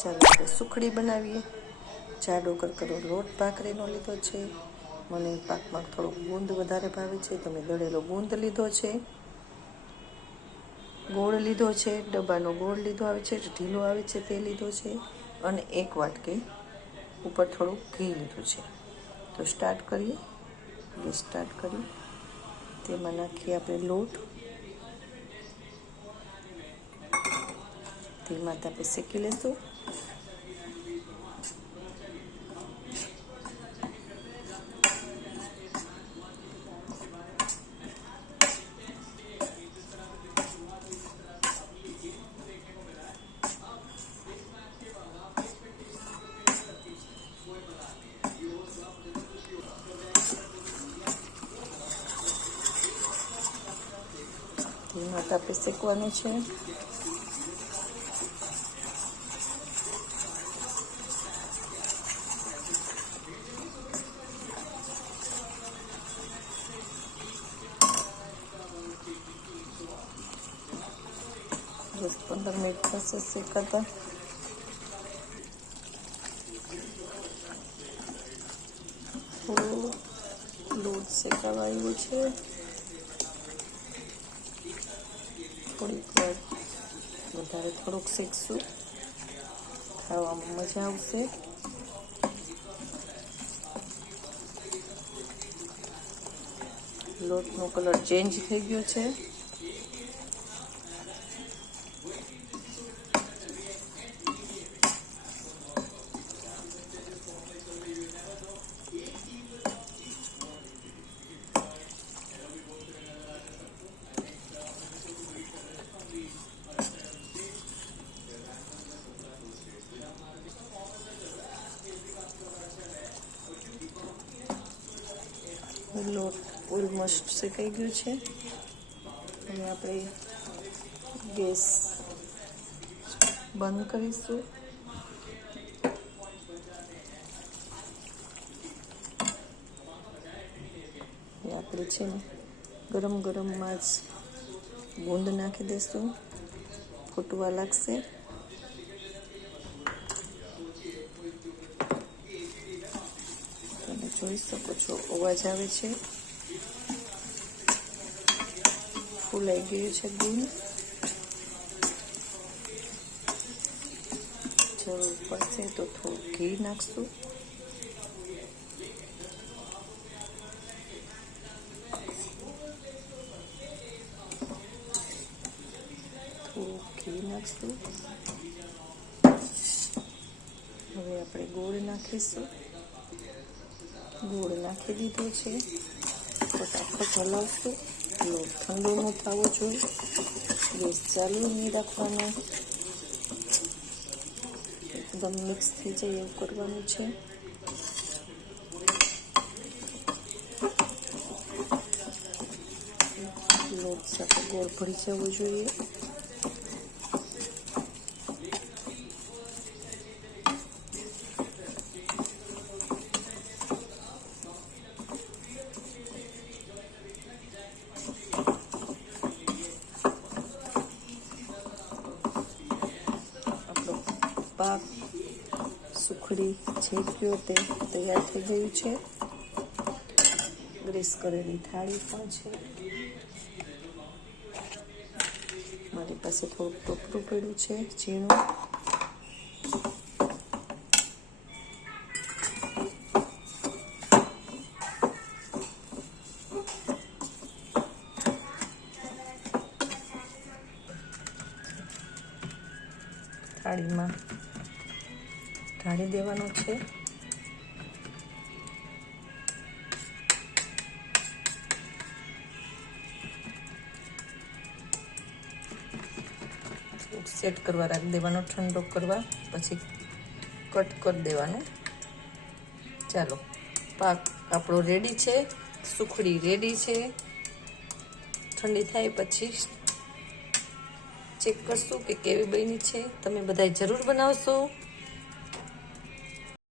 ચાલો આપણે સુખડી બનાવીએ। જાડો કરકરો લોટ ભાખરીનો લીધો છે। મને પાકમાં થોડોક ગુંદ વધારે ભાવે છે તો મેં દળેલો ગુંદ લીધો છે। ગોળ લીધો છે, ડબ્બાનો ગોળ લીધો આવે છે, ઢીલો આવે છે તે લીધો છે, અને 1 વાટકી ઉપર થોડુંક ઘી લીધું છે। તો સ્ટાર્ટ કરીએ। ગેસ સ્ટાર્ટ કરી તેમાં નાખીએ આપણે લોટ। તેમાં આપણે શેકી લઈશું। તેમાં આપણે શેકવાનું છે। બસ 15 મિનિટ થશે શેકાતા। થોડું લોટ શેકાવા આવ્યો છે। થોડીક વાર વધારે થોડુંક શેકશું, ખાવામાં મજા આવશે। લોટનો કલર ચેન્જ થઈ ગયો છે। લોટ ઓલમોસ્ટ શેકાઈ ગયું છે। હવે આપણે ગેસ બંધ કરીશું। આપણે છે ને ગરમ ગરમમાં જ ગુંદ નાખી દઈશું, ફૂટવા લાગશે। તમે જોઈ શકો છો અવાજ આવે છે, ફૂલાઈ ગયું છે ગુંદ। જરૂર પડશે તો થોડું ઘી નાખશું। થોડું ઘી નાખશું। હવે આપણે ગોળ નાખીશું। ગોળ નાખી દીધો છે, ફટાફટ હલાવશું। લોટ ઠંડો ન થવો જોઈએ, ગેસ ચાલુ નહીં રાખવાનો, એકદમ મિક્સ થઈ જાય એવું કરવાનું છે। લોટ સાથે ગોળ ભળી જવો જોઈએ। પાક સુખડી છેક્યો તે તૈયાર થઈ ગયું છે। ગ્રીસ કરેલી થાળી પણ છે। મારી પાસે થોડુંક ટોપરું પડ્યું છે ઝીણું। થાળીમાં ઢાળી દેવાનું છે। સેટ કરવા રાખી દેવાનો, ઠંડો કરવા, પછી કટ કરી દેવાનો। ચાલો, પાક આપણો રેડી છે, સુખડી રેડી છે। ઠંડી થાય પછી ચેક કરશું કે કેવી બની છે। તમે બધાય જરૂર બનાવશો।